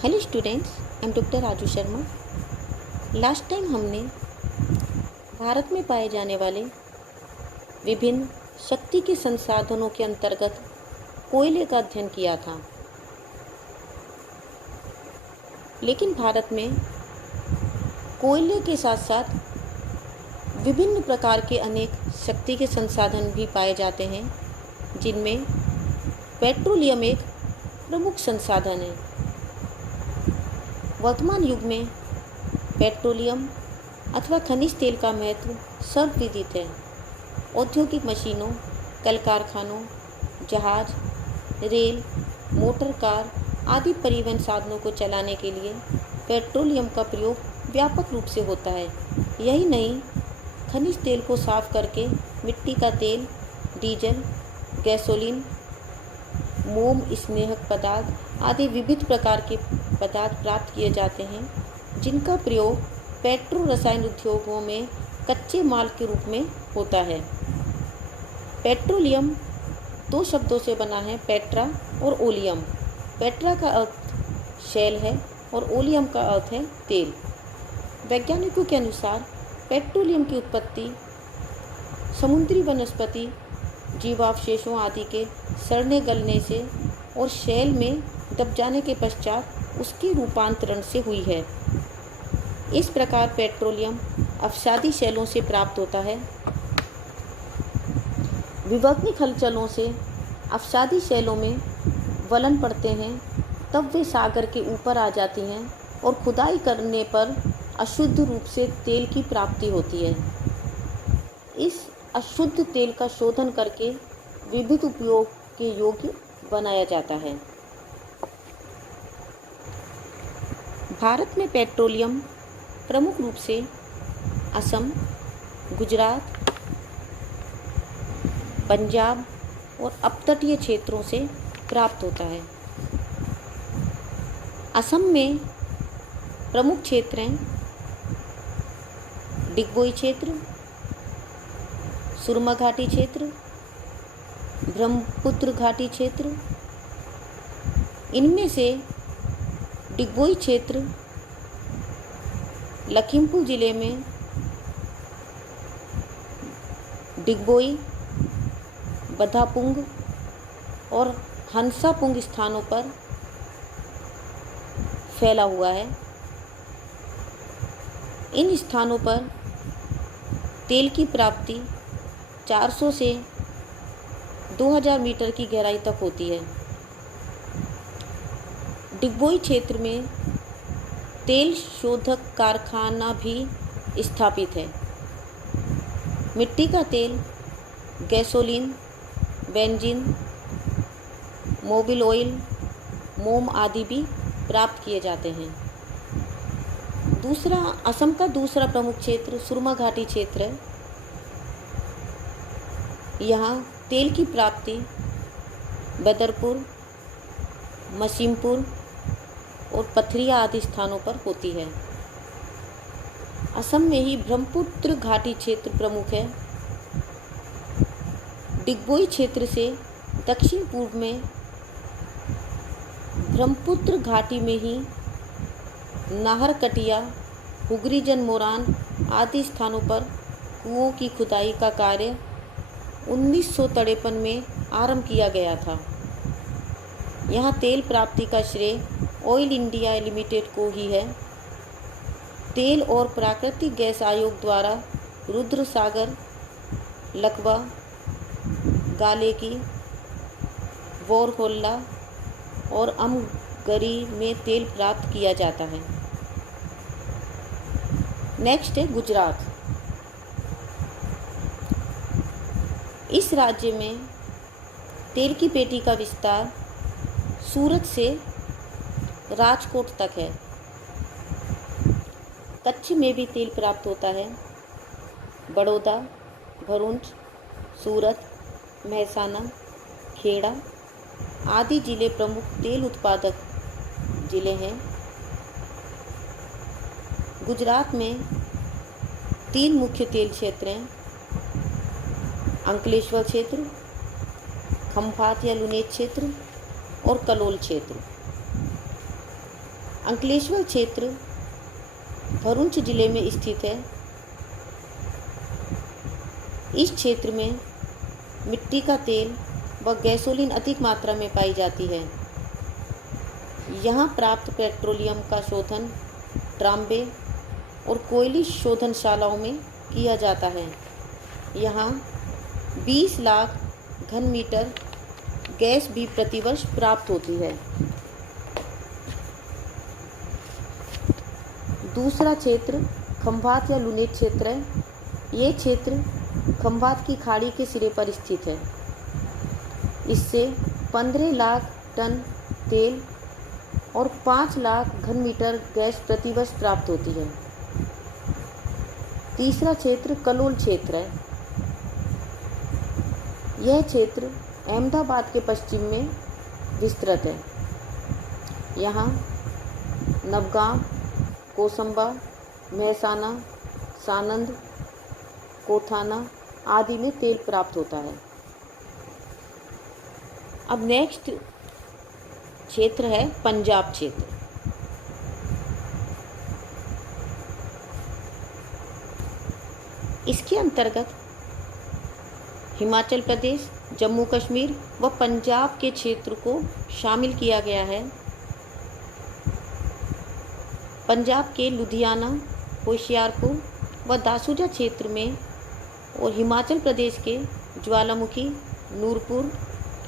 Hello students, I am doctor Raju Sharma. Last time हमने भारत में पाए जाने वाले विभिन्न शक्ति के संसाधनों के अंतर्गत कोयले का अध्ययन किया था। लेकिन भारत में कोयले के साथ साथ विभिन्न प्रकार के अनेक शक्ति के संसाधन भी पाए जाते हैं, जिनमें पेट्रोलियम एक प्रमुख संसाधन है। वर्तमान युग में पेट्रोलियम अथवा खनिज तेल का महत्व सर्वविदित है। औद्योगिक मशीनों, कल कारखानों, जहाज, रेल, मोटर कार आदि परिवहन साधनों को चलाने के लिए पेट्रोलियम का प्रयोग व्यापक रूप से होता है। यही नहीं, खनिज तेल को साफ करके मिट्टी का तेल, डीजल, गैसोलीन, मोम, स्नेहक पदार्थ आदि विविध प्रकार के पदार्थ प्राप्त किए जाते हैं, जिनका प्रयोग पेट्रो रसायन उद्योगों में कच्चे माल के रूप में होता है। पेट्रोलियम दो शब्दों से बना है, पेट्रा और ओलियम। पेट्रा का अर्थ शैल है और ओलियम का अर्थ है तेल। वैज्ञानिकों के अनुसार पेट्रोलियम की उत्पत्ति समुद्री वनस्पति जीवावशेषों आदि के सड़ने गलने से और शैल में दब जाने के पश्चात उसके रूपांतरण से हुई है। इस प्रकार पेट्रोलियम अवसादी शैलों से प्राप्त होता है। विवर्तनिक हलचलों से अवसादी शैलों में वलन पड़ते हैं, तब वे सागर के ऊपर आ जाती हैं और खुदाई करने पर अशुद्ध रूप से तेल की प्राप्ति होती है। इस अशुद्ध तेल का शोधन करके विविध उपयोग के योग्य बनाया जाता है। भारत में पेट्रोलियम प्रमुख रूप से असम, गुजरात, पंजाब और अपतटीय क्षेत्रों से प्राप्त होता है। असम में प्रमुख क्षेत्र हैं डिगबोई क्षेत्र, सुरमा घाटी क्षेत्र, ब्रह्मपुत्र घाटी क्षेत्र। इनमें से डिगबोई क्षेत्र लखीमपुर जिले में डिगबोई, बधापुंग और हंसापुंग स्थानों पर फैला हुआ है। इन स्थानों पर तेल की प्राप्ति 400 से 2000 मीटर की गहराई तक होती है। डिगबोई क्षेत्र में तेल शोधक कारखाना भी स्थापित है। मिट्टी का तेल, गैसोलीन, बेंजीन, मोबिल ऑयल, मोम आदि भी प्राप्त किए जाते हैं। असम का दूसरा प्रमुख क्षेत्र सुरमा घाटी क्षेत्र है। यहाँ तेल की प्राप्ति बदरपुर, मसीमपुर और पथरिया आदि स्थानों पर होती है। असम में ही ब्रह्मपुत्र घाटी क्षेत्र प्रमुख है। डिगबोई क्षेत्र से दक्षिण पूर्व में ब्रह्मपुत्र घाटी में ही नाहरकटिया, हुगरी जनमोरान आदि स्थानों पर कुओं की खुदाई का कार्य 1953 में आरंभ किया गया था। यहाँ तेल प्राप्ति का श्रेय ऑयल इंडिया लिमिटेड को ही है। तेल और प्राकृतिक गैस आयोग द्वारा रुद्र सागर, लकवा, गालेकी, बोरहोल्ला और अमगरी में तेल प्राप्त किया जाता है। नेक्स्ट है गुजरात। इस राज्य में तेल की पेटी का विस्तार सूरत से राजकोट तक है। कच्छ में भी तेल प्राप्त होता है। बड़ौदा, भरूच, सूरत, महसाना, खेड़ा आदि जिले प्रमुख तेल उत्पादक जिले हैं। गुजरात में 3 मुख्य तेल क्षेत्र हैं: अंकलेश्वर क्षेत्र, खंभात या लुनेत क्षेत्र और कलोल क्षेत्र। अंकलेश्वर क्षेत्र भरूच जिले में स्थित है। इस क्षेत्र में मिट्टी का तेल व गैसोलीन अधिक मात्रा में पाई जाती है। यहाँ प्राप्त पेट्रोलियम का शोधन ट्राम्बे और कोयली शोधनशालाओं में किया जाता है। यहाँ 20 लाख घन मीटर गैस भी प्रतिवर्ष प्राप्त होती है। दूसरा क्षेत्र खंभात या लुनेट क्षेत्र है। ये क्षेत्र खंभात की खाड़ी के सिरे पर स्थित है। इससे 15 लाख टन तेल और 5 लाख घन मीटर गैस प्रतिवर्ष प्राप्त होती है। तीसरा क्षेत्र कलोल क्षेत्र है। यह क्षेत्र अहमदाबाद के पश्चिम में विस्तृत है। यहाँ नवगांव, कोसंबा, महसाना, सानंद, कोथाना आदि में तेल प्राप्त होता है। अब नेक्स्ट क्षेत्र है पंजाब क्षेत्र। इसके अंतर्गत हिमाचल प्रदेश, जम्मू कश्मीर व पंजाब के क्षेत्र को शामिल किया गया है। पंजाब के लुधियाना, होशियारपुर व दासूजा क्षेत्र में और हिमाचल प्रदेश के ज्वालामुखी, नूरपुर,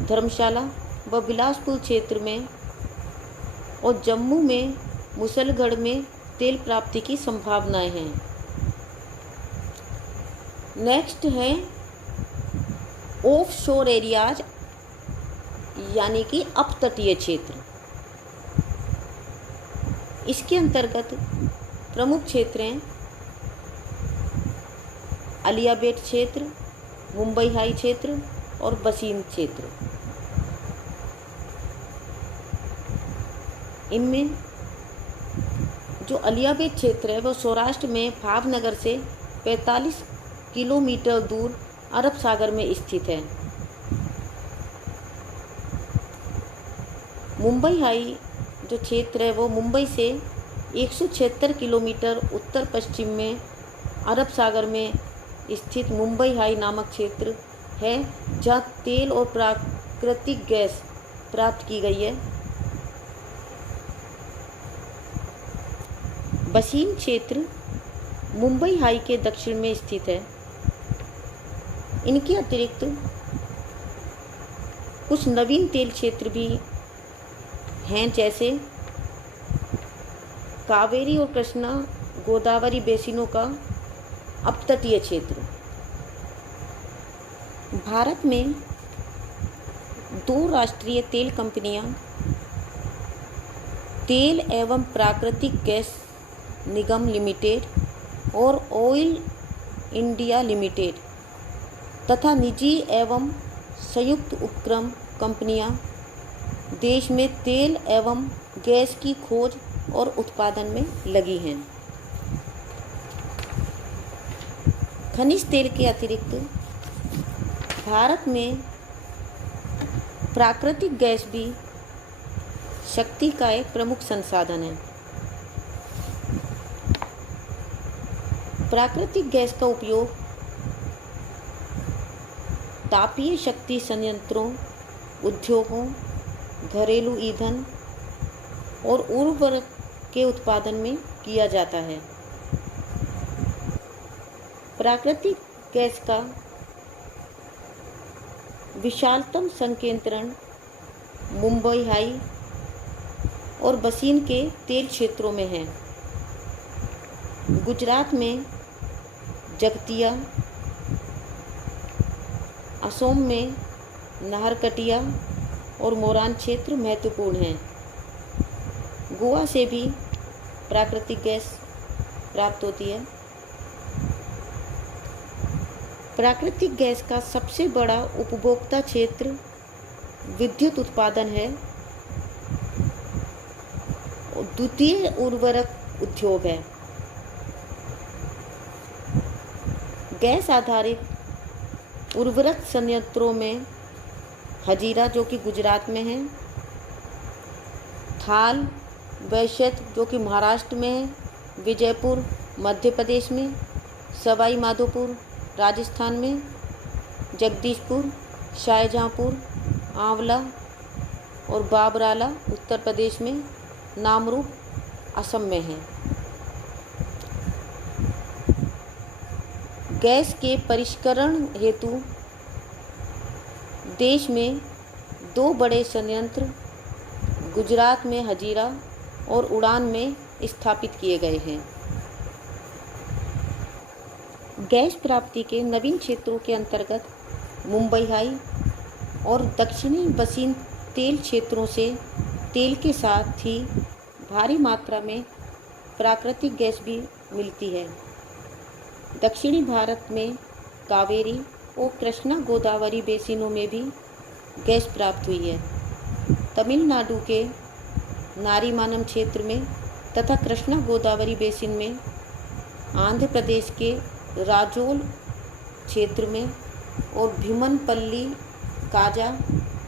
धर्मशाला व बिलासपुर क्षेत्र में और जम्मू में मुसलगढ़ में तेल प्राप्ति की संभावनाएं हैं। नेक्स्ट है ऑफ शोर एरियाज यानी कि अपतटीय क्षेत्र। इसके अंतर्गत प्रमुख क्षेत्र हैं अलियाबेट क्षेत्र, मुंबई हाई क्षेत्र और बसीन क्षेत्र। इनमें जो अलियाबेट क्षेत्र है वो सौराष्ट्र में भावनगर से 45 किलोमीटर दूर अरब सागर में स्थित है। मुंबई हाई जो क्षेत्र है वो मुंबई से 176 किलोमीटर उत्तर पश्चिम में अरब सागर में स्थित मुंबई हाई नामक क्षेत्र है, जहाँ तेल और प्राकृतिक गैस प्राप्त की गई है। बसीन क्षेत्र मुंबई हाई के दक्षिण में स्थित है। इनके अतिरिक्त कुछ नवीन तेल क्षेत्र भी हैं, जैसे कावेरी और कृष्णा गोदावरी बेसिनों का अपतटीय क्षेत्र। भारत में 2 राष्ट्रीय तेल कंपनियां तेल एवं प्राकृतिक गैस निगम लिमिटेड और ऑयल इंडिया लिमिटेड तथा निजी एवं संयुक्त उपक्रम कंपनियां देश में तेल एवं गैस की खोज और उत्पादन में लगी हैं। खनिज तेल के अतिरिक्त भारत में प्राकृतिक गैस भी शक्ति का एक प्रमुख संसाधन है। प्राकृतिक गैस का उपयोग तापीय शक्ति संयंत्रों, उद्योगों, घरेलू ईंधन और उर्वरक के उत्पादन में किया जाता है। प्राकृतिक गैस का विशालतम संकेंद्रण मुंबई हाई और बसीन के तेल क्षेत्रों में है। गुजरात में जगतिया, असम में नाहरकटिया और मोरान क्षेत्र महत्वपूर्ण हैं। गोवा से भी प्राकृतिक गैस प्राप्त होती है। प्राकृतिक गैस का सबसे बड़ा उपभोक्ता क्षेत्र विद्युत उत्पादन है और द्वितीय उर्वरक उद्योग है। गैस आधारित उर्वरक संयंत्रों में हजीरा जो कि गुजरात में है, थाल वैशाली जो कि महाराष्ट्र में है, विजयपुर मध्य प्रदेश में, सवाई माधोपुर राजस्थान में, जगदीशपुर, शाहजहाँपुर, आंवला और बाबराला उत्तर प्रदेश में, नामरूप असम में है। गैस के परिष्करण हेतु देश में 2 बड़े संयंत्र गुजरात में हजीरा और उड़ान में स्थापित किए गए हैं। गैस प्राप्ति के नवीन क्षेत्रों के अंतर्गत मुंबई हाई और दक्षिणी बसीन तेल क्षेत्रों से तेल के साथ ही भारी मात्रा में प्राकृतिक गैस भी मिलती है। दक्षिणी भारत में कावेरी और कृष्णा गोदावरी बेसिनों में भी गैस प्राप्त हुई है। तमिलनाडु के नारीमानम क्षेत्र में तथा कृष्णा गोदावरी बेसिन में, आंध्र प्रदेश के राजोल क्षेत्र में और भीमनपल्ली, काजा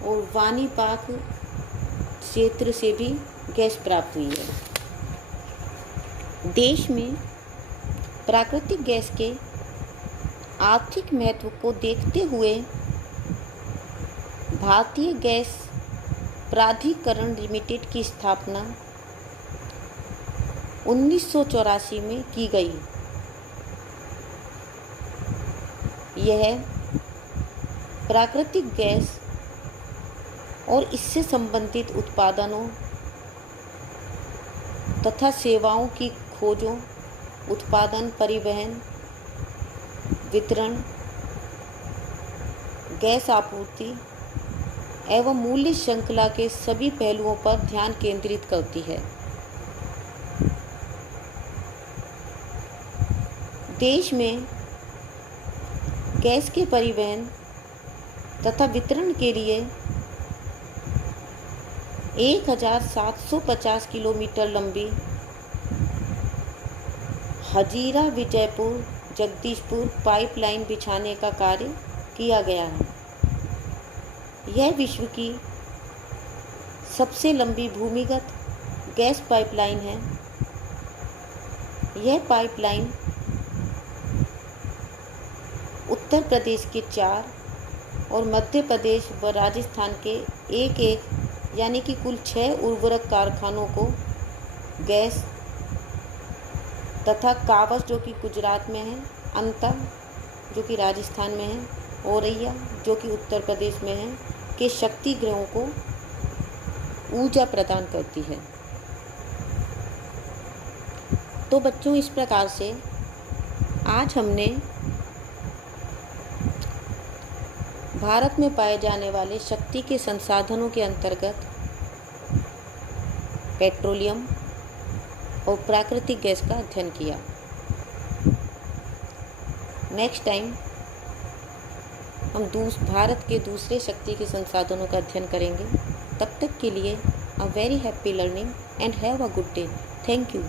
और वानीपाक क्षेत्र से भी गैस प्राप्त हुई है। देश में प्राकृतिक गैस के आर्थिक महत्व को देखते हुए भारतीय गैस प्राधिकरण लिमिटेड की स्थापना 1984 में की गई। यह प्राकृतिक गैस और इससे संबंधित उत्पादनों तथा सेवाओं की खोजों, उत्पादन, परिवहन, वितरण, गैस आपूर्ति एवं मूल्य श्रृंखला के सभी पहलुओं पर ध्यान केंद्रित करती है। देश में गैस के परिवहन तथा वितरण के लिए 1750 किलोमीटर लंबी हजीरा विजयपुर जगदीशपुर पाइपलाइन बिछाने का कार्य किया गया है। यह विश्व की सबसे लंबी भूमिगत गैस पाइपलाइन है। यह पाइपलाइन उत्तर प्रदेश के 4 और मध्य प्रदेश व राजस्थान के एक यानी कि कुल 6 उर्वरक कारखानों को गैस तथा कावस जो कि गुजरात में है, अंतर जो कि राजस्थान में है, औरैया जो कि उत्तर प्रदेश में है, के शक्ति गृहों को ऊर्जा प्रदान करती है। तो बच्चों, इस प्रकार से आज हमने भारत में पाए जाने वाले शक्ति के संसाधनों के अंतर्गत पेट्रोलियम और प्राकृतिक गैस का अध्ययन किया। नेक्स्ट टाइम हम भारत के दूसरे शक्ति के संसाधनों का अध्ययन करेंगे। तब तक के लिए a very happy learning and have a good day. Thank you.